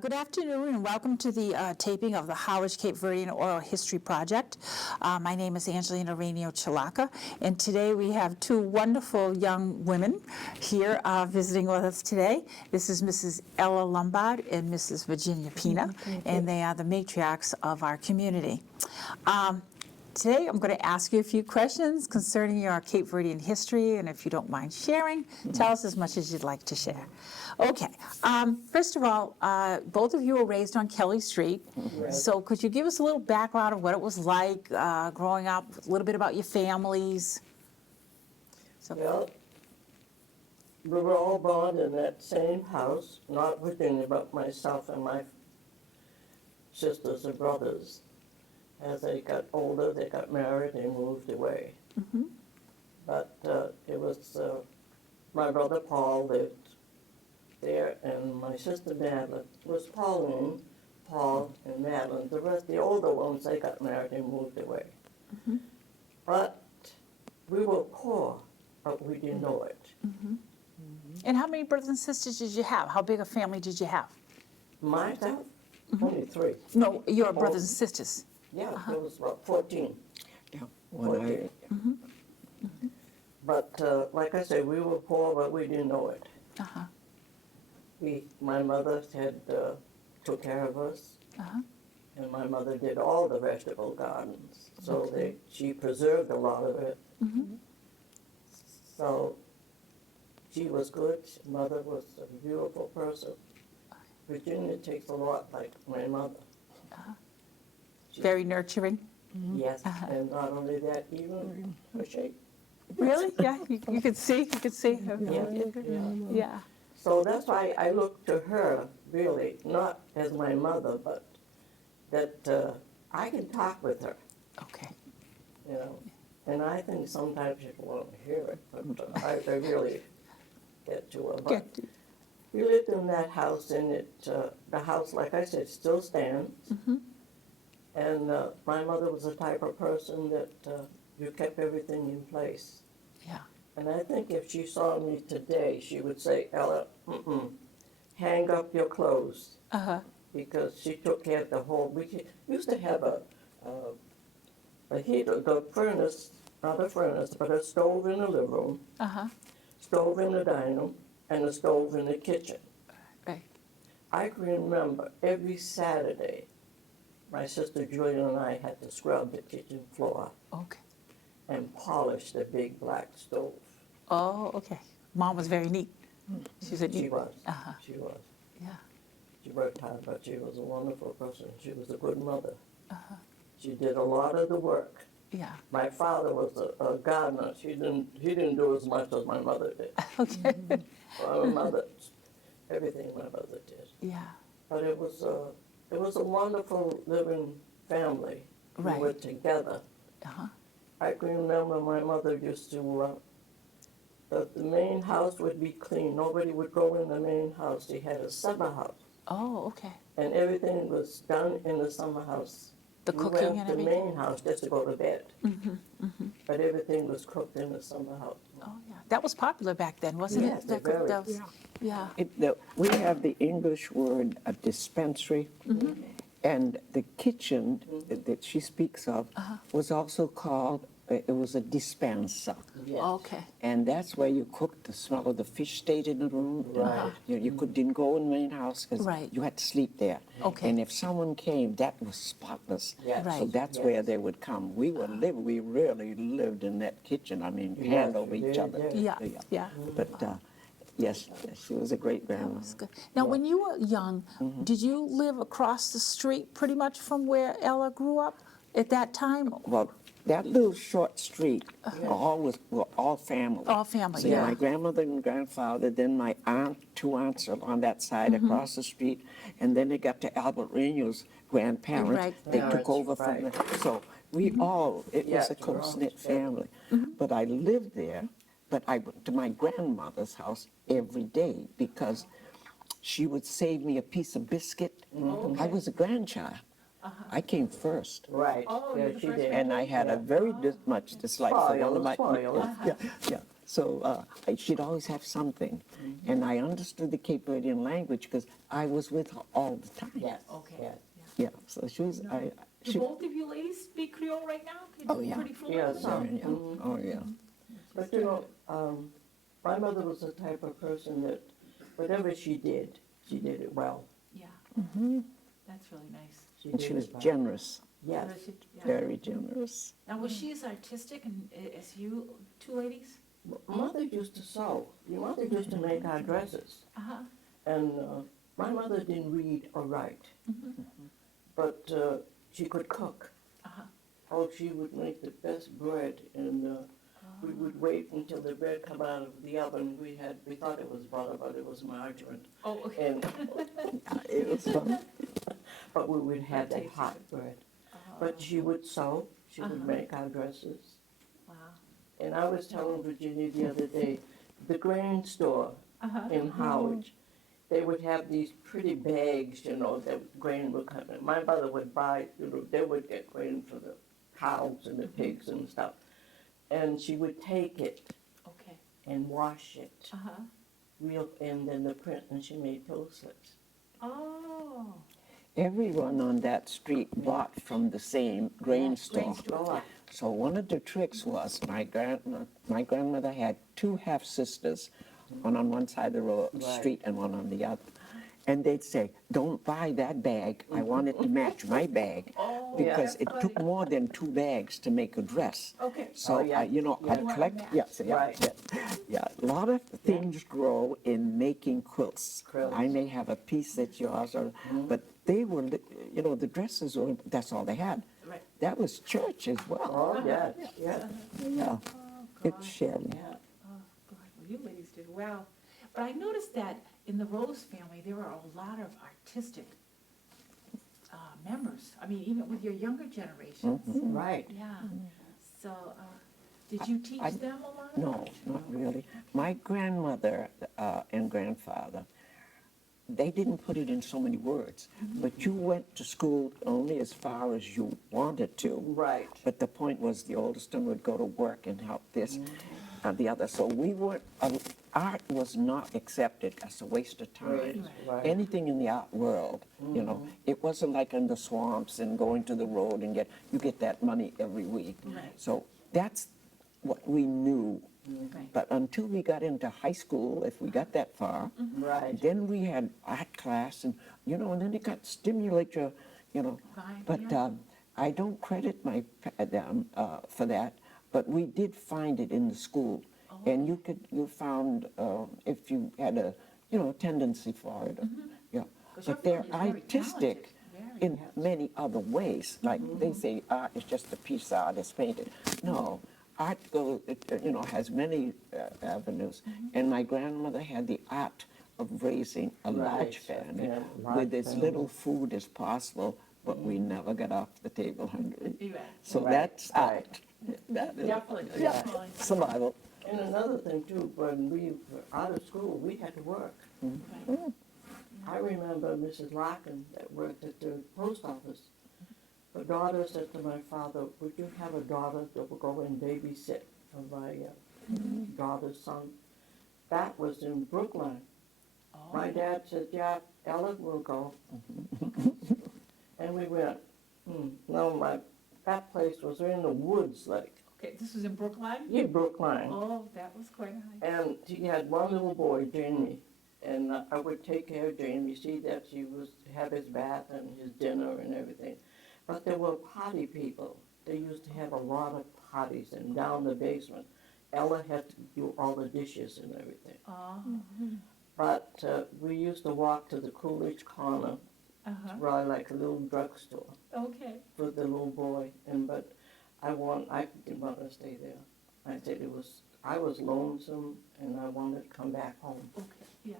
Good afternoon and welcome to the taping of the Harwich Cape Verdean Oral History Project. My name is Angelina Rainio Chilaka, and today we have two wonderful young women here visiting with us today. This is Mrs. Ella Lombard and Mrs. Virginia Pena, and they are the matriarchs of our community. Today I'm going to ask you a few questions concerning your Cape Verdean history, and if you don't mind sharing, tell us as much as you'd like to share. Okay, first of all, both of you were raised on Kelly Street, so could you give us a little background of what it was like growing up, a little bit about your families? Well, we were all born in that same house, not Virginia, but myself and my sisters and brothers. As they got older, they got married and moved away. But it was, my brother Paul lived there, and my sister Madeline was Pauline, Paul, and Madeline. The rest, the older ones, they got married and moved away. But we were poor, but we didn't know it. And how many brothers and sisters did you have? How big a family did you have? Myself, only 3. No, your brothers and sisters. Yeah, there was about 14. Yeah, 14. But like I said, we were poor, but we didn't know it. My mother had took care of us, and my mother did all the vegetable gardens. So she preserved a lot of it. So she was good. Mother was a beautiful person. Virginia takes a lot like my mother. Very nurturing. Yes, and not only that, even her shape. Really? Yeah, you could see, her. Yeah. So that's why I look to her, really, not as my mother, but that I can talk with her, Okay. you know. And I think sometimes people won't hear it, but I really get to her. But we lived in that house, and the house, like I said, still stands. And my mother was the type of person that you kept everything in place. Yeah. And I think if she saw me today, she would say, Ella, hang up your clothes. Because she took care of the whole, we used to have a heater, the furnace, not a furnace, but a stove in the living room, stove in the dining room, and a stove in the kitchen. Right. I can remember every Saturday, my sister Julia and I had to scrub the kitchen floor Okay. and polish the big black stove. Oh, okay. Mom was very neat. She said She was. She Yeah. She worked hard, but she was a wonderful person. She was a good mother. She did a lot of the work. Yeah. My father was a gardener. He didn't do as much as my mother did. Okay. My mother, everything my mother did. Yeah. But it was a wonderful living family. Right. We were together. I can remember my mother used to, the main house would be clean. Nobody would go in the main house. She had a summer house. Oh, okay. And everything was done in the summer house. The We cooking went and to the everything? main house just to go to bed. But everything was cooked in the summer house. Oh, yeah. That was popular back then, wasn't Yes, it? very. That was- yeah. We have the English word a dispensary, and the kitchen that she speaks of was also called, it was a dispenser. Yes. Okay. And that's where you cooked. The smell of the fish stayed in the room. Right. You didn't go in the main house because Right. you had to sleep there. Okay. And if someone came, that was spotless. Yes. So Right. that's where they would come. We really lived in that kitchen. I mean, Yes, hand over we each did, other. Yeah. Yeah. But yes, she was a great grandma. That was good. Now, when you were young, did you live across the street pretty much from where Ella grew up at that time? Well, that little short street were all family. All family, So yeah. my grandmother and grandfather, then my aunt, 2 aunts are on that side across the street, and then they got to Albert Reno's grandparents. Right. They took Parents, over from right. the, so we all, it was Yes, a we're all close-knit together. family. But I lived there, but I went to my grandmother's house every day because she would save me a piece of biscuit. I was a grandchild. I came first. Right. Yeah, she did. And I had a very much dislike for one of my. Spoiled. Yeah. So she'd always have something. And I understood the Cape Verdean language because I was with her all the time. Yes. Okay. Yes. Yeah, so she was, Do both of you ladies speak Creole right now? Oh, yeah. Pretty fluent? Yes. oh, yeah. Oh, yeah. But my mother was the type of person that whatever she did it well. Yeah. That's really nice. And she did was it well. generous, Yes. Yeah. very generous. Now, was she as artistic as you two ladies? Mother used to sew. Your mother used to make our dresses. Uh-huh. And my mother didn't read or write, but she could cook. Uh-huh. Oh, she would make the best bread, and we would wait until the bread come out of the oven. We thought it was butter, but it was margarine. Oh, okay. And It was fun. but we would have that hot bread. But she would sew. She would Uh-huh. make our dresses. Wow. And I was telling Virginia the other day, the grain store Uh-huh. in Harwich, they would have these pretty bags, that grain would come in. My mother would buy, they would get grain for the cows and the pigs and stuff. And she would take it Okay. and wash it, Uh-huh. and then the print, and she made toe slips. Oh. Everyone on that street bought from the same grain store. Oh, So one of the tricks was my grandmother had two half-sisters, one on one side of the road, Right. street and one on the other. And they'd say, don't buy that bag, I want it to match my bag. Oh, Because that's it took funny. more than two bags to make a dress. Okay. So, Oh, yeah. I'd Yeah. collect, yes, yeah, Right. yeah. A lot of things grow in making quilts. Quilts. I may have a piece that's yours, but they were, the dresses, that's all they had. Right. That was church as well. oh, yes, yes, Yeah, it's sharing. yeah. Oh, God, well, you ladies did well. But I noticed that in the Rose family, there are a lot of artistic members. I mean, even with your younger generations. Right. Yeah. So, did you teach them a lot? No, not really. My grandmother and grandfather, they didn't put it in so many words, but you went to school only as far as you wanted to. Right. But the point was the oldest one would go to work and help this and the other. So we weren't, art was not accepted as a waste of time. Right. Anything in the art world, it wasn't like in the swamps and going to the road and you get that money every week. Right. So that's what we knew. Right. But until we got into high school, if we got that far, Right. then we had art class and and then it got stimulate your, Right, But yeah. I don't credit them for that, but we did find it in the school. Oh. And you found, if you had a, tendency for it, yeah. 'Cause your But they're family is very artistic talented. in many other ways. Like they say art is just a piece of art that's painted. No, art has many avenues. And my grandmother had the art of raising a large Right, family yeah, with large as family. little food as possible, but we never got off the table hungry. Right. So Right, that's right. art. That is Definitely, yeah, definitely. survival. And another thing too, when we were out of school, we had to work. Right. I remember Mrs. Larkin that worked at the post office. Her daughter said to my father, would you have a daughter that will go and babysit for my daughter's son? That was in Brookline. Oh. My dad said, yeah, Ellen will go. And we went, no, that place was in the woods, like, Okay, this was in Brookline? in Brookline. Oh, that was quite high. And he had one little boy, Jamie, and I would take care of Jamie, see that he was have his bath and his dinner and everything. But there were party people. They used to have a lot of parties, and down the basement, Ella had to do all the dishes and everything. Oh, But we used to walk to the Coolidge Corner, uh-huh. probably like a little drugstore Okay. for the little boy. But I didn't want to stay there. I said I was lonesome and I wanted to come back home. Okay, yeah.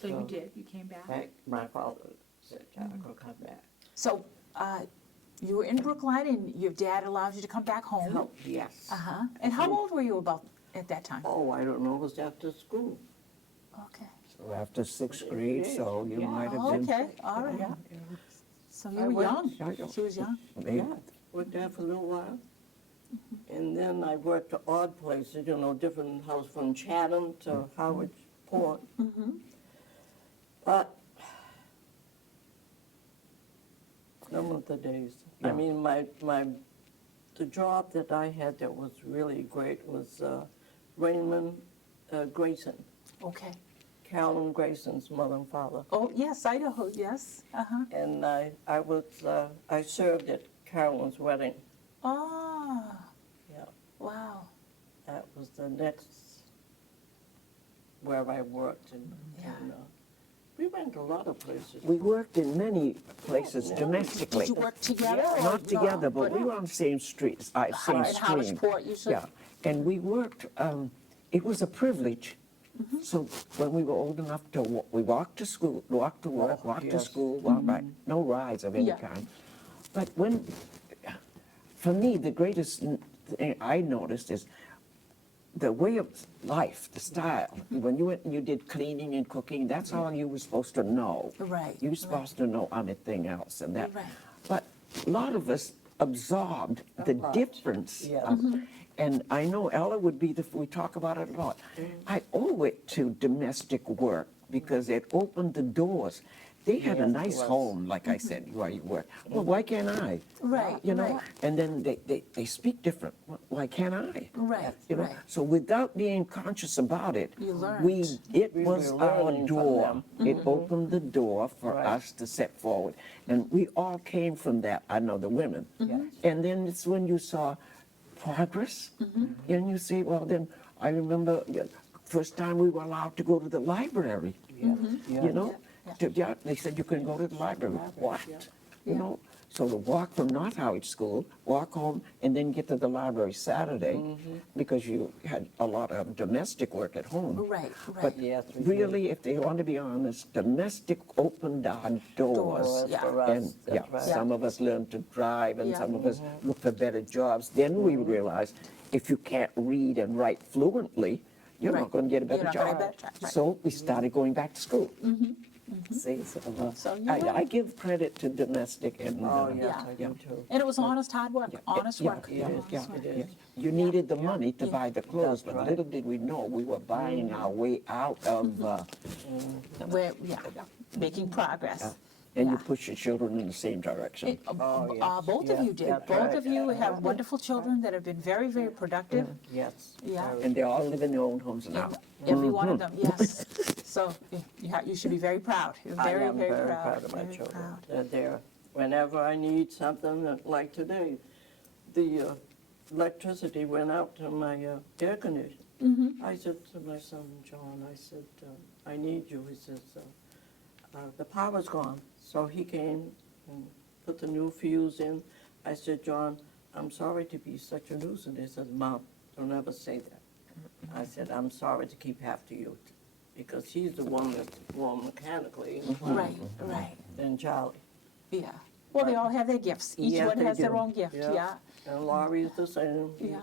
So you So- did, you came back? My father said, yeah, I could come back. So, you were in Brookline and your dad allowed you to come back home? Oh, yes. Uh-huh. And how old were you about at that time? Oh, I don't know, it was after school. Okay. So after sixth grade, so you Yeah. might have Oh, been. okay, all right. So you I were went- young. Yeah, yeah. She was young. Maybe. Went there for a little while. And then I worked at odd places, you know, different houses from Chatham to Harwich Port. But some of the days, I Yeah. mean, the job that I had that was really great was Raymond Grayson, Okay. Carolyn Grayson's mother and father. Oh, yes, Idaho, yes. Uh-huh. And I served at Carolyn's wedding. Oh, Yeah, wow. that was the next where I worked. And we went to a lot of places. We worked in many places domestically. Did you work together? or Not no? together, but we were on the same streets, same In Harwich stream. Port usually? Yeah, and we worked, it was a privilege. So when we were old enough to, we walked to school, walked to work, walked to yes. school, walked back, no rides of any Yeah. kind. But for me, the greatest thing I noticed is the way of life, the style. When you went and you did cleaning and cooking, that's all you were supposed to know. Right, You were supposed to know anything else and that. Right. But a lot of us absorbed the lot, difference. yes. And I know Ella would be we talk about it a lot. I owe it to domestic work because it opened the doors. They had a Yes, it nice was. home, like I said, where you work. Well, why can't I? Right, You know, right. and then they speak different. Why can't I? Right, You know, right. so without being conscious about it, You learned. it We was were our learning from door. them. It opened the door for Right. us to step forward, and we all came from that. I know the women, Yes. and then it's when you saw progress, and you say, well, then I remember first time we were allowed to go to the library. You know, they said you couldn't go to the library. What? You know, so to walk from North Harwich School, walk home, and then get to the library Saturday because you had a lot of domestic work at home. Right, right. But Yes, we really, if they want to be honest, domestic opened our doors. Doors Yeah. for us, And that's yeah, right. some of us learned to drive, and Yeah. some of us looked for better jobs. Then we realized if you can't read and write fluently, you're Right. not going to get a better You're not gonna job. get a better job, right. So we started going back to school. See, So you I learned. give credit to domestic and Oh, yes, Yeah. I do too. And it was honest, hard work, honest yeah, work. yeah, honest yeah, work. yeah. You needed the money to Yeah. buy the clothes, That's but right. little did we know we were buying our way out of. We're, making progress. And you Yeah. push your children in the same direction. Oh, yes, Both of yes, you did. that's Both right. of you have wonderful children that have been very, very productive. Yes. Yeah. very- And they all live in their own homes now. Every one of them, yes. So you should be very proud. You're I very, am very very proud. proud of my very children. proud. They're there. Whenever I need something, like today, the electricity went out to my air conditioner. I said to my son, John, I said, I need you. He says, the power's gone. So he came and put the new fuse in. I said, John, I'm sorry to be such a nuisance. He said, Mom, don't ever say that. I said, I'm sorry to keep after you, because he's the one that's more mechanically Right, right, than Charlie. yeah. Well, they all have their gifts. Each Yeah, one they has their do. own gift, yeah. And Laurie's the same. Yeah.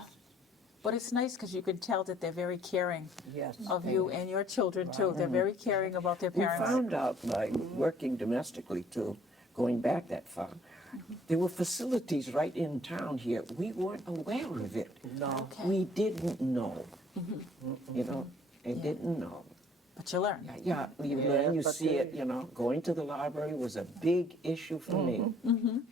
But it's nice because you can tell that they're very caring Yes. of you and your children too. They're very caring about their We parents. found out by working domestically too, going back that far, there were facilities right in town here. We weren't aware of it. No. Okay. We didn't know. You know, I didn't know. But you learn. Yeah, you Yeah, learn, you but see it, they- you know. Going to the library was a big issue for me.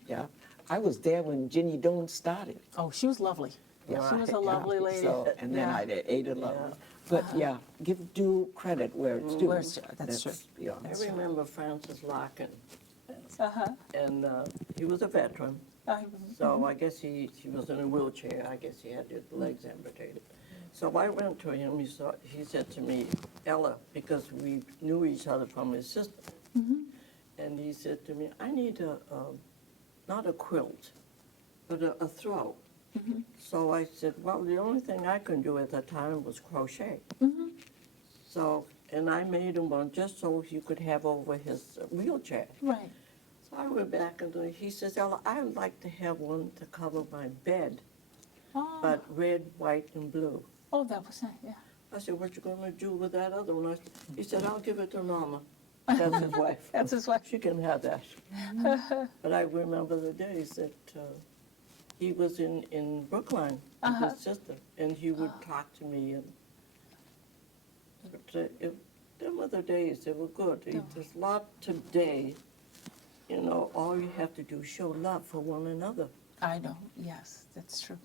Yeah, I was there when Ginny Doan started. Oh, she was lovely. Yeah. She was a Yeah. lovely lady. So, and then Yeah. I ate a lot. But yeah, give due credit where it's due. Where it's due, that's true. Yeah. I remember Francis Larkin, Uh-huh. and he was a veteran. So I guess he was in a wheelchair. I guess he had his legs amputated. So I went to him. He said to me, Ella, because we knew each other from his sister, and he said to me, I need not a quilt, but a throw. So I said, well, the only thing I could do at the time was crochet. So, and I made him one just so he could have over his wheelchair. Right. So I went back and he says, Ella, I would like to have one to cover my bed, Oh, but red, white, and blue. that was nice, yeah. I said, what you gonna do with that other one? He said, I'll give it to Norma. That's his wife. That's his wife. She can have that. But I remember the days that He was in Brookline with his sister, and he would talk to me. And them were the days, they were good. There's a lot today, you know, all you have to do is show love for one another. I know, yes, that's true.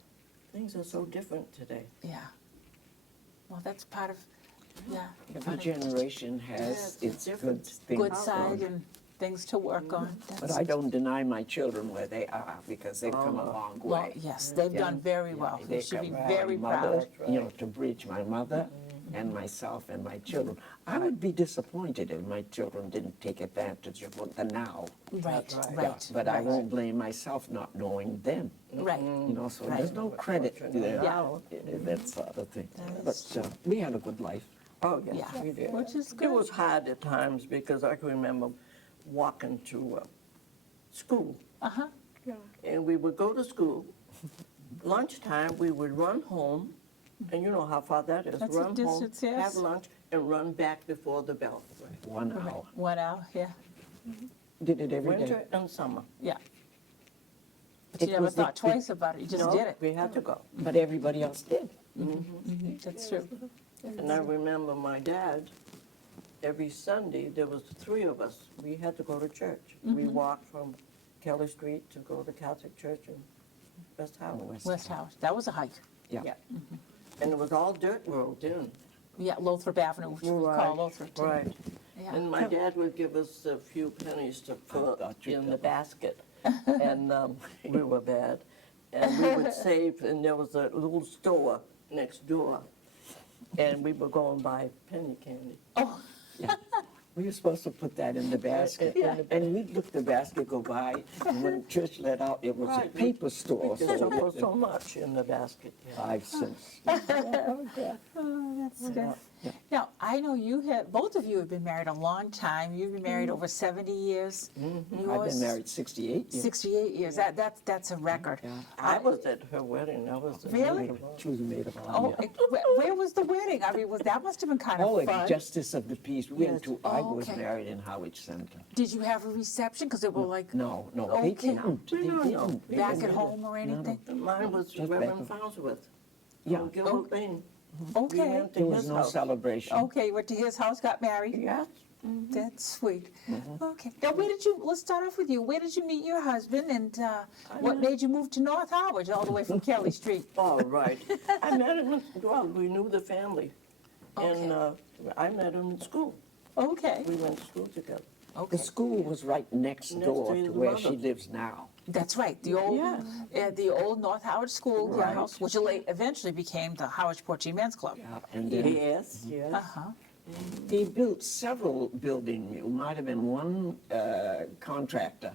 Things are so different today. Yeah. Well, that's part of, yeah. Every part of generation has Yes, its it's different. good things. Good side and things to work on. But I don't deny my children where they are because they've come a Oh, long Well, way. yes, they've done very well. They They should be come very my mother, proud. you know, to bridge my mother and myself and my children. I would be disappointed if my children didn't take advantage of the now. Right, right. right. But I right. won't blame myself not knowing them. Right. You know, so Right. there's no credit there. Yeah. That sort of thing. That But is we had a good life. Oh, yes, Yeah, we did. which is It good. was hard at times because I can remember walking to school, Uh-huh. and we would go to school. Lunchtime, we would run home, and you know how far that is. That's a Run home, distance, yes. have lunch, and run back before the bell. 1 hour. Right. 1 hour, yeah, Did it every day. Winter and summer. yeah. But It you never was the- thought twice about it, you just No, did it. we had to go. But everybody else did. That's true. And I remember my dad, every Sunday, there was 3 of us. We had to go to church. We walked from Kelly Street to go to Catholic Church in West Harwich. West House, that was a hike. Yeah. Yeah. And it was all dirt road then. Yeah, Lothrop Avenue, which we call Lothrop too. Right. Yeah. And my dad would give us a few pennies to put thought you'd in tell the me. basket. And we were bad. And we would save, and there was a little store next door. And we would go and buy penny candy. Oh, We were supposed to put that in the basket. And we'd look the basket go by, and when church let out, it was a Right. paper store. There's So so much in the basket. Yeah. 5 cents. oh, that's good. Now, I know you have, both of you have been married a long time. You've been married over 70 years. I've Yours, been married 68 years. 68 years. That's a record. Yeah. I was at her wedding. I was the Really? maid of honor. She was a maid of Oh, honor. where was the wedding? I mean, that must have been kind Oh, of the fun. Justice of the Peace. We went Yes. to, I was okay. married in Harwich Center. Did you have a reception? Because they were like No, they Okay. didn't. They No, no. didn't. They back didn't. at home or anything? Mine was Just Reverend back Farnsworth. Yeah. On Gilbert Lane. We Okay. went to There was his no house. celebration. Okay, you went to his house, got married? Yes. That's sweet. Mm-hmm. Okay. Now, let's start off with you. Where did you meet your husband and what made you move to North Harwich all the way from Kelly Street? All right. I met him, well, we knew the family. And I met him in school. Okay. We went to school together. Okay. The school was right next Next door to to the where mother. she lives now. That's right. The old North Harwich School Right. house, which eventually became the Harwich Porcine Men's Club. And then Yes, yes. Uh-huh. he built several buildings. It might have been one contractor.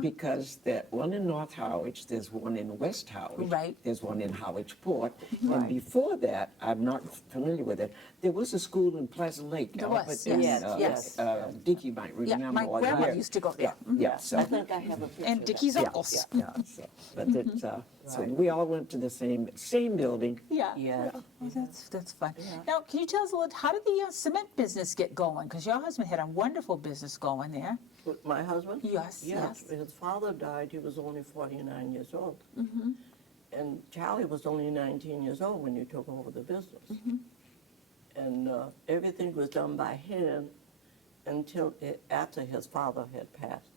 Because that one in North Harwich, there's one in West Harwich. Right. There's one in Harwich Port. And before that, I'm not familiar with it, there was a school in Pleasant Lake. There Albert, was, and, yes, yes. Dickie might Yeah, remember. my or grandma hear. used to go there. Yeah, so. I think I have a picture And of Dickie's that. uncles. Yeah, so, but it's, so we all went to the same building. Yeah. Yeah. Oh, that's fun. Now, can you tell us a little, how did the cement business get going? Because your husband had a wonderful business going there. With my husband? Yes, yes. His father died, he was only 49 years old. And Charlie was only 19 years old when he took over the business. And everything was done by hand until after his father had passed.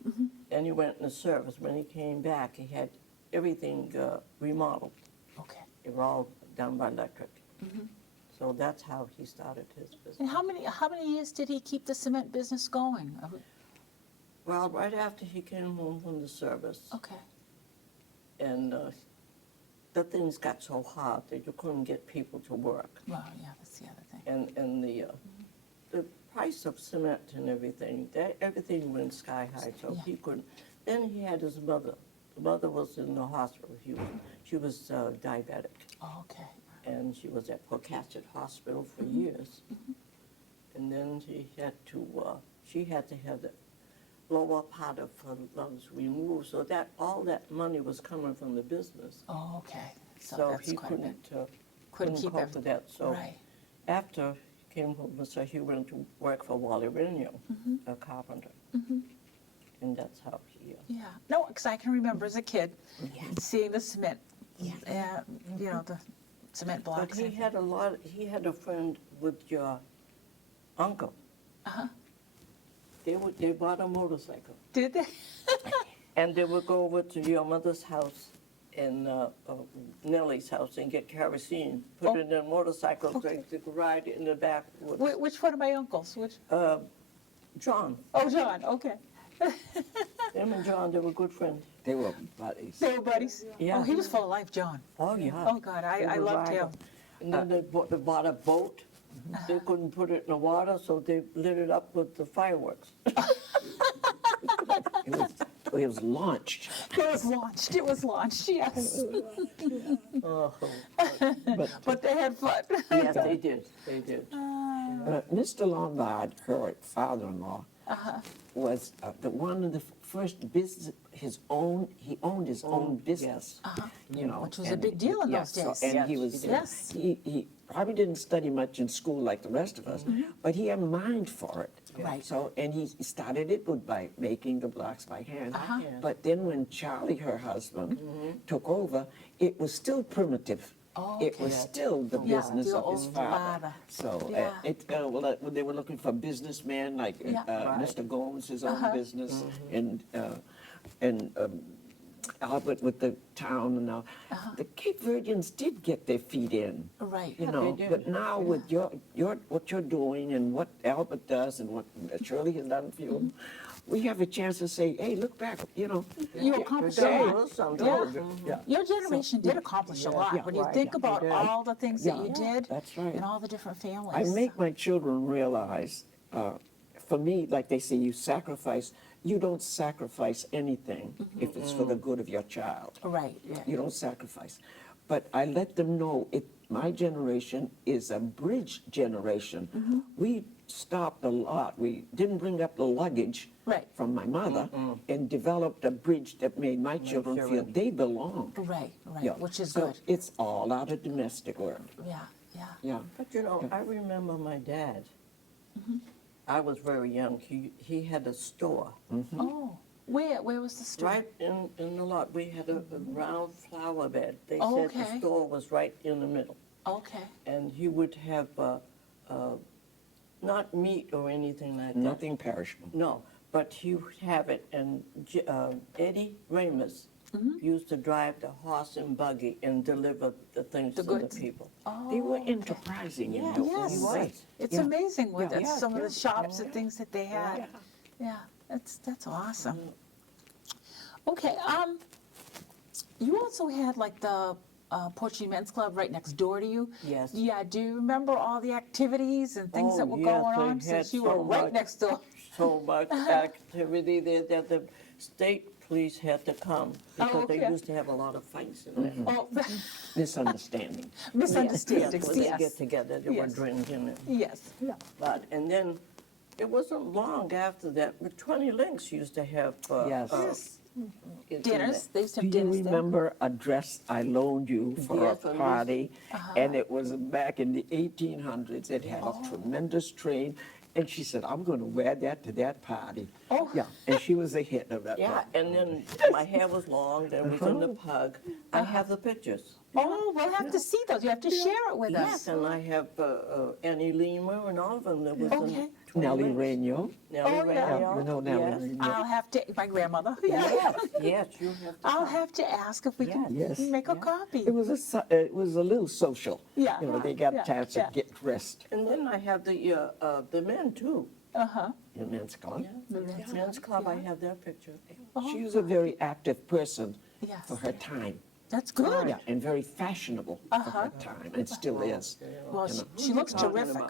And he went in the service. When he came back, he had everything remodeled. Okay. It was all done by electric. So that's how he started his business. And how many years did he keep the cement business going? Well, right after he came home from the service, Okay. and the things got so hard that you couldn't get people to work. Well, yeah, that's the other thing. And the price of cement and everything, everything went sky high, so Yeah. he couldn't. Then he had his mother. The mother was in the hospital. She was diabetic, Oh, okay. and she was at Pocasset Hospital for years. And then she had to have the lower part of her lungs removed, so that all that money was coming from the business. Oh, okay. So So that's he quite a bit. couldn't keep cope every- with that. So Right. after he came home, so he went to work for Wally Renio, a carpenter. And that's how he, Yeah. No, because I can remember as a kid seeing the cement, you know, the cement But blocks. he had a friend with your uncle. Uh-huh. They bought a motorcycle. Did they? And they would go over to your mother's house and Nellie's house and get kerosene, put it in a motorcycle, so they could ride in the back with Which one of my uncles? Which? John. Oh, John, okay. Them and John, they were good friends. They were buddies. They were buddies? Yeah. Oh, he was full of life, John. Oh, yeah. Oh, God, I would loved ride him. And then they bought a boat. They couldn't put it in the water, so they lit it up with the fireworks. It was launched. It was launched, yes. Oh, But But they had fun. yes, they did. They did. Mr. Lombard, her father-in-law, was the one of the first business. He owned his own business. You know, Which was a and big deal in yes, those so- days. and he Yes, was. he Yes. He probably didn't study much in school like the rest of us, but he had a mind for it. Right. So, and he started it by making the blocks by hand. But then when Charlie, her husband, took over, it was still primitive. Oh, It was okay. still the Yeah, business the of his old father. father. So Yeah. when they were looking for businessmen like Yeah. Right. Mr. Gomes, his own business, and Albert with the town and all. The Cape Verdeans did get their feet in. Right. You know, did. but now with your what you're doing and what Albert does and what Shirley has done for you, we have a chance to say, hey, look back, you know. You accomplished a They lot. were something. Yeah. Your generation did accomplish a lot. When you right, think about you did. all the things that you did That's right. and all the different families. I make my children realize, for me, like they say, you sacrifice. You don't sacrifice anything if it's for the good of your child. Right, yeah. You don't sacrifice. But I let them know my generation is a bridge generation. We stopped a lot. We didn't bring up the luggage Right. from my mother and developed a bridge that made my children feel they belong. Right, right, Yeah. which is So good. it's all out of domestic work. Yeah, yeah. Yeah. But you know, I remember my dad. I was very young. He had a store. Oh, where was the store? Right in the lot, we had a round flower bed. They Oh, said okay. the store was right in the middle. Okay. And he would have, not meat or anything like that. Nothing perishable. No, but he would have it. And Eddie Ramus Mm-hmm. used to drive the horse and buggy and deliver the things The to the goods. people. Oh, They were okay. enterprising in Yes, their Yes. own way. It's Yeah. amazing with Yeah. it, Yeah, some of yeah. the shops and things that they had. Yeah, that's awesome. Okay, you also had like the Portuguese Men's Club right next door to you. Yes. Yeah, do you remember all the activities and things Oh, that were yes, going they on had since you so were right much. next door? So much activity there that the state police had to come because they okay. used to have a lot of fights in there. Oh, Misunderstanding. misunderstandings, When they get yes. together, they were Yes. drinking it. Yes. And then it wasn't long after that, but 20 Links used to have Yes. Dinners, they used to Do have you dinners there. remember a dress I loaned you for Yes, a I do. party? And it was back in the 1800s. It had a tremendous train. And she said, I'm going to wear that to that party. Oh. Yeah, and she was a hit of that. Yeah, and then my hair was long, then it was in the pug. I have the pictures. Oh, we'll have to see those. You have to share it with Yes, us. and I have Annie Lima and all of them that was Okay. in 20 Nellie Links. Reno. Nellie Oh, yeah. Reno, You know Nellie yes. Reno. I'll have to, my grandmother. Yes, yes, you have to. I'll have to ask if we can Yes. make a copy. It was it was a little social. Yeah. You know, they got Yeah, a chance yeah. to get dressed And then I have the men too. Uh-huh. in men's club. The men's club, I have their picture. She was a very active person Yes. for her time. That's good. Yeah, and very fashionable for her time, and still is. Well, she looks terrific.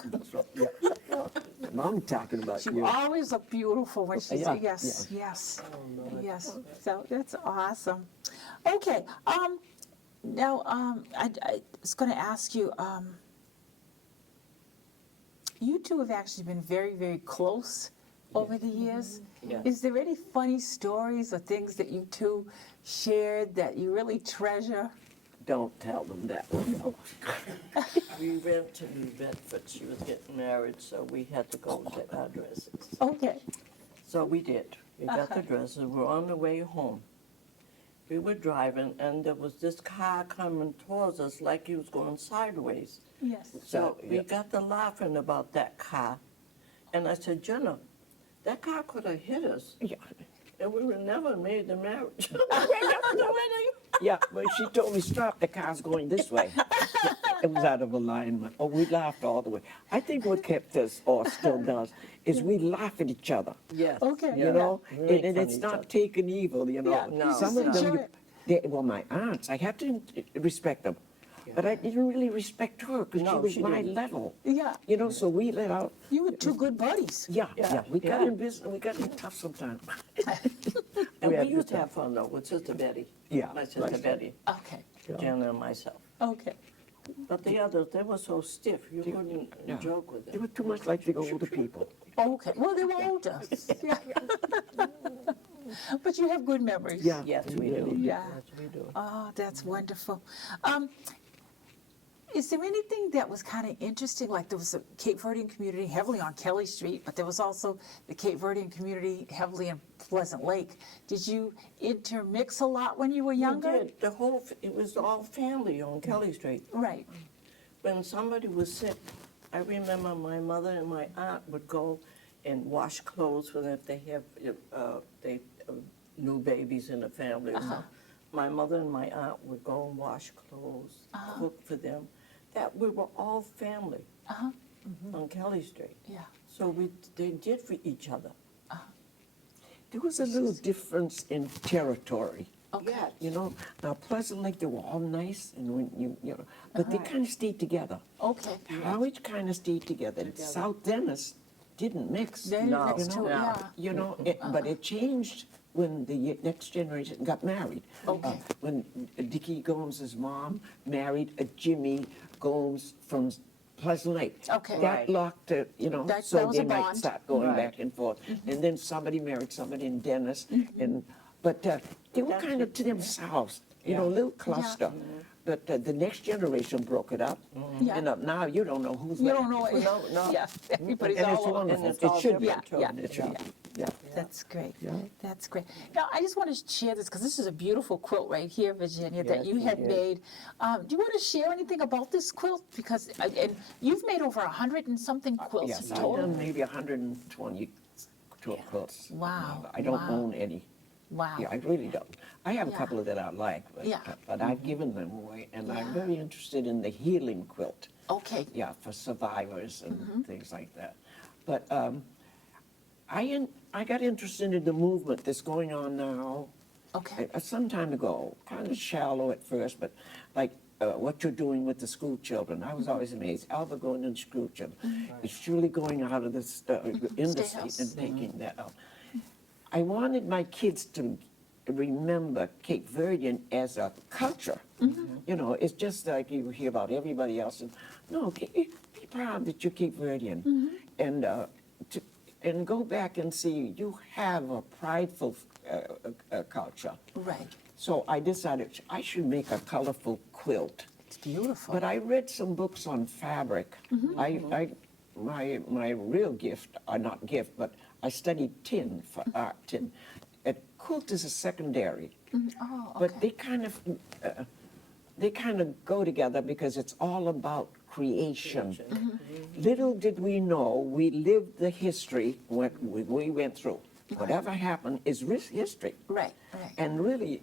I'm talking about She you. always looked beautiful when she's, Yeah, yes, yes, yes. So that's awesome. Okay, now, I was gonna ask you, you two have actually been very, very close over the years. Yes. Is there any funny stories or things that you two shared that you really treasure? Don't tell them that. We went to New Bedford, she was getting married, so we had to go and get our dresses. Okay, So we did. We got the dresses, we're on the way home. we were driving, and there was this car coming towards us like he was going sideways. Yes. So we got to laughing about that car. And I said, Jenna, that car could have hit us, Yeah. and we would never made the marriage. Yeah, but she told me, stop, the car's going this way. It was out of alignment. Oh, we laughed all the way. I think what kept us, or still does, is we laugh at each other. Yes. Okay. You know, Make and fun it's of each not other. taking evil, you know. Yeah, no. Some of them, Sure. well, my aunts, I have to respect them. But I didn't really respect her because she No, was she my didn't. level. Yeah. You know, so we let out. You were two good buddies. Yeah, Yeah, yeah. We got yeah. in business. We got in tough sometimes. And We we had used good to have fun though with Sister Betty. Yeah, My sister right. Betty, Okay. Jenna, and myself. Okay. But the others, they were so stiff, you couldn't Yeah. joke with They them. were too much like the older people. Okay. Well, they were older. Yeah. But you have good memories. Yeah. Yes, we do. Yeah. Yes, we do. Oh, that's wonderful. Is there anything that was kind of interesting? Like there was a Cape Verdean community heavily on Kelly Street, but there was also the Cape Verdean community heavily in Pleasant Lake. Did you intermix a lot when you were younger? We did. It was all family on Kelly Street. Right. When somebody was sick, I remember my mother and my aunt would go and wash clothes for them if they have new babies in the family or something. My mother and my aunt would go and wash clothes, cook for them. That we were all family on Kelly Street. Yeah. So they did for each other. There was a little difference in territory. Okay. Yes. You know, now Pleasant Lake, they were all nice, and when you know, but they kind of stayed together. Okay. Harwich kind of stayed together. South Dennis didn't mix. Then No, next to no. it, yeah. You know, but it changed when the next generation got married. Okay. When Dickie Gomes' mom married a Jimmy Gomes from Pleasant Lake. Okay. That Right. locked it, you know, That so was they a might bond. start going Right. back and forth. And then somebody married somebody in Dennis, but they were That's kind of it. to themselves, you know, a Yeah. little cluster. But the next generation broke it up, Yeah. and now you don't know who's You left. don't know it. No, no. Yeah. Everybody's And it's all over. wonderful. And it's It all should be. different, too. Yeah, It should be. Yeah. That's great. Yeah. That's great. Now, I just want to share this because this is a beautiful quilt right here, Virginia, that Yes, you it had is. made. Do you want to share anything about this quilt? Because and you've made over 100 and something quilts Yes, in I've total. done maybe 120 quilts. Wow, I don't wow. own any. Wow. Yeah, I really don't. I have a Yeah. couple that I like, Yeah. but I've given them away, and I'm Yeah. very interested in the healing quilt. Okay. Yeah, for survivors and Mm-hmm. things like that. But I got interested in the movement that's going on now. Okay. Some time ago, kind of shallow at first, but like what you're doing with the school children. I was always amazed. Elvira going in school children. It's truly going out of the industry House. and taking that out. I wanted my kids to remember Cape Verdean as a culture. You know, it's just like you hear about everybody else. And, no, be proud that you're Cape Verdean. And go back and see you have a prideful culture. Right. So I decided I should make a colorful quilt. It's beautiful. But I read some books on fabric. My real gift, or not gift, but I studied tin for art tin. A quilt is a secondary, Oh, okay. but they kind of go together because it's all about creation. Little did we know, we lived the history what we went through. Whatever happened is history. Right, right. And really,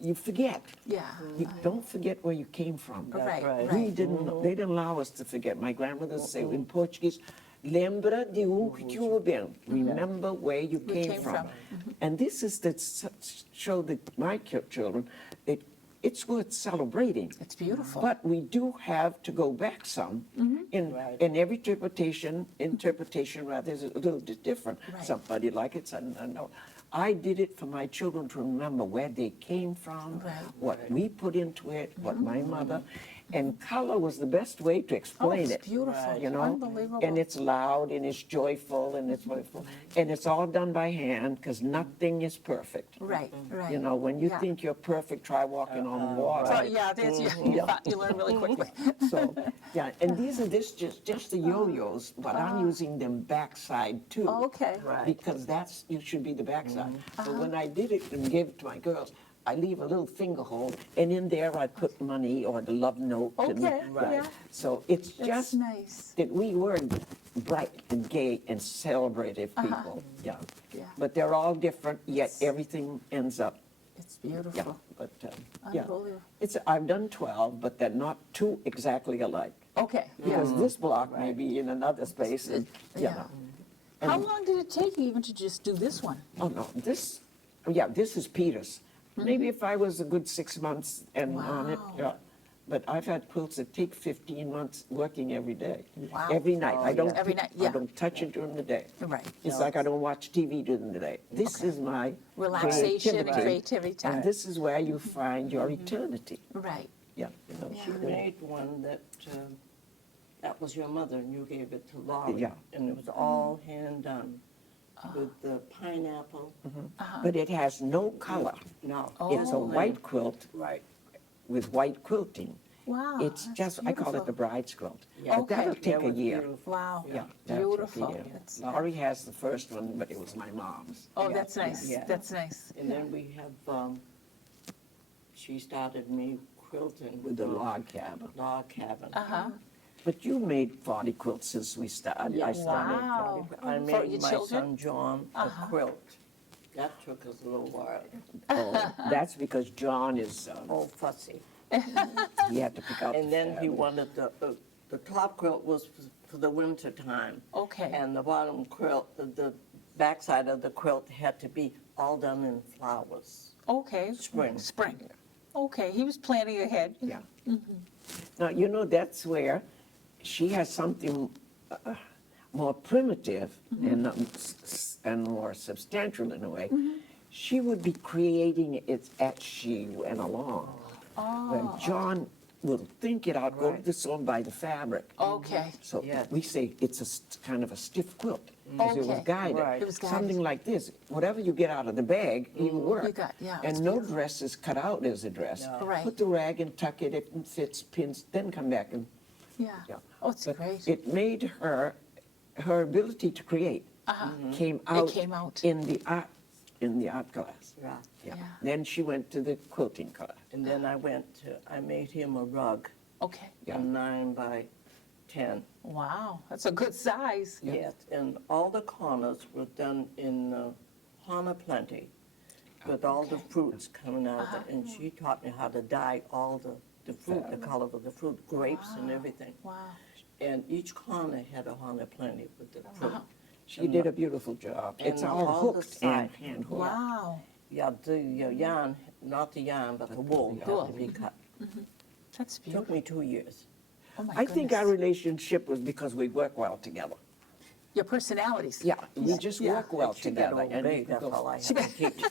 you forget. Yeah. You don't forget where you came from. Right, right. We didn't. They didn't allow us to forget. My grandmother would say in Portuguese, "Lembra de que tu bem." Remember where you came from. And this is to show my children it's worth celebrating. It's beautiful. But we do have to go back some. In every interpretation rather is a little bit different. Right. Somebody like it, some no. I did it for my children to remember where they came from, Right. what we put into it, what my mother, and color was the best way to explain it's it. beautiful. You know, Unbelievable. and it's loud and it's joyful and it's wonderful, and it's all done by hand because nothing is perfect. Right, right. You know, when you Yeah. think you're perfect, try walking on water. So, yeah, there's, you learn really quickly. So, yeah, and these are just the yo-yos, but I'm using them backside too. Okay. Right. Because you should be the backside. So when I did it and gave it to my girls, I leave a little finger hole, and in there I put money or the love note. And, Okay, yeah. So it's That's just nice. that we were bright and gay and celebrative people. Yeah. Yeah. But they're all different, yet everything ends up. It's Yeah. beautiful. But yeah, Unbelievable. I've done 12, but they're not two exactly alike. Okay, yeah. Because this block may be in another space, and, you Yeah. know. How long did it take you even to just do this one? Oh, no, this is Peter's. Maybe if I was a good 6 months and on it, Wow. yeah. But I've had quilts that take 15 months working every day. Wow. Every night. I don't, Every night, I yeah. don't touch it during the day. Right. It's like I don't watch TV during the day. This is my Relaxation and creativity time. And this is where you find your eternity. Right. Yeah. She made one that was your mother, and you gave it to Laurie. Yeah. And it was all hand done with the pineapple. But it has no color. No. It's a white quilt Right. with white quilting. Wow. It's that's just, I call it the beautiful. bride's quilt. Yeah. But that'll Okay. take That a was year. beautiful. Wow. Yeah, that'll take a Beautiful. year. That's- Laurie has the first one, but it was my mom's. Oh, Yeah, that's nice. yeah. That's nice. And then we have, she started me quilting With the log cabin. log cabin. Uh-huh. But you made 40 quilts since we started. I Yes, started. Wow. I For made your my children? son John a quilt. That took us a little while. Oh, that's because John is, Oh, fussy. he had to pick out. And the then he fabric. wanted the top quilt was for the winter time. Okay. And the bottom quilt, the backside of the quilt had to be all done in flowers. Okay. Spring. Spring. Okay, he was planning ahead. Yeah. Now, you know, that's where she has something more primitive and more substantial in a way. She would be creating it as she went along. Where John will think it out, go to the sewing by the fabric. Okay. So Yes. we say it's kind of a stiff quilt, because it was Okay. guided. Right. It was guided. Something like this, whatever you get out of the bag, even work. You got- yeah, it's And no dress is cut out as a dress. No. Right. Put the rag and tuck it, if it fits, pins, then come back and, Yeah. yeah. Oh, it's But great. it made her ability to create came out. came out. in the art class. Yeah. Yeah. Yeah. Then she went to the quilting class. And then I made him a rug, Okay. Yeah. a 9 by 10. Wow, that's a good size. Yeah. Yes, and all the corners were done in Hana Plenty, with all the fruits coming out of it. And she taught me how to dye all the fruit, the color of the fruit, grapes and everything. Wow. And each corner had a Hana Plenty with the fruit. She did a beautiful job. It's And all all the hooked and side- hand hooked. Wow, Yeah, the yarn, not the yarn, but the wool had to be cut. that's Took beautiful. me 2 years. Oh my I think our goodness. relationship was because we work well together. Your personalities. Yeah, we just Yeah. work well She got together. old and big, we that's go- all I had to teach.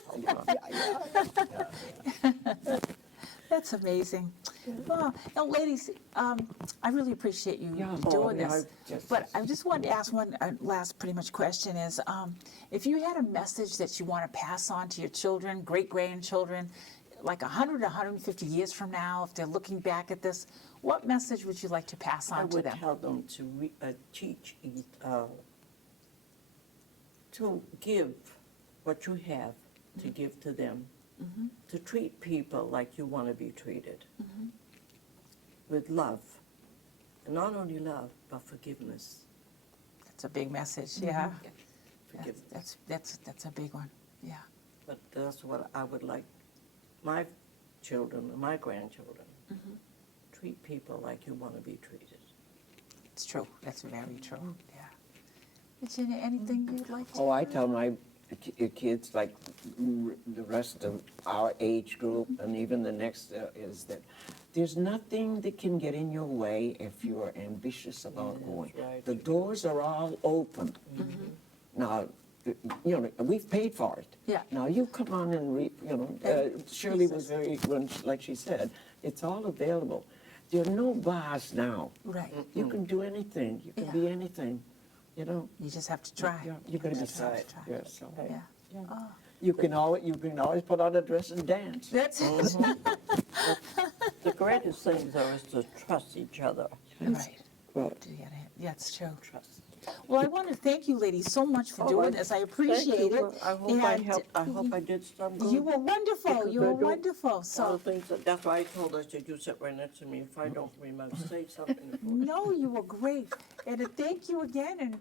That's amazing. Well, now, ladies, I really appreciate you Yeah. doing Oh, yeah, this. just- But I just wanted to ask one last pretty much question is, if you had a message that you want to pass on to your children, great-grandchildren, like 100, 150 years from now, if they're looking back at this, what message would you like to pass I on to would them? tell them to teach, to give what you have, to give to them, to treat people like you want to be treated, with love. And not only love, but forgiveness. That's a big message, yeah. Forgiveness. That's a big one, yeah. But that's what I would like my children and my grandchildren. Treat people like you want to be treated. It's true, that's very true, yeah. Virginia, anything you'd like to? Oh, I tell my kids, like the rest of our age group, and even the next, is that there's nothing that can get in your way if you are ambitious about going. right. The doors are all open. Now, you know, we've paid for it. Yeah. Now, you come on and Shirley was very, like she said, it's all available. There are no bars now. Right, You can do anything. You can Yeah. be anything, you know? you just have to try. You're going to Just have decide. to try. Yeah, so. Yeah. Oh, You can always put on a dress and dance. that's it. The greatest thing, though, is to trust each other. Right. Well, Yeah, it's true. Trust. Well, I want to thank you ladies so much for doing this. I appreciate it. I hope I And helped. I hope I did some good. You were wonderful. Because You I were don't- wonderful. All So, the things that's why I told her to sit right next to me. If I don't remember, say something. no, you were great. And thank you again. And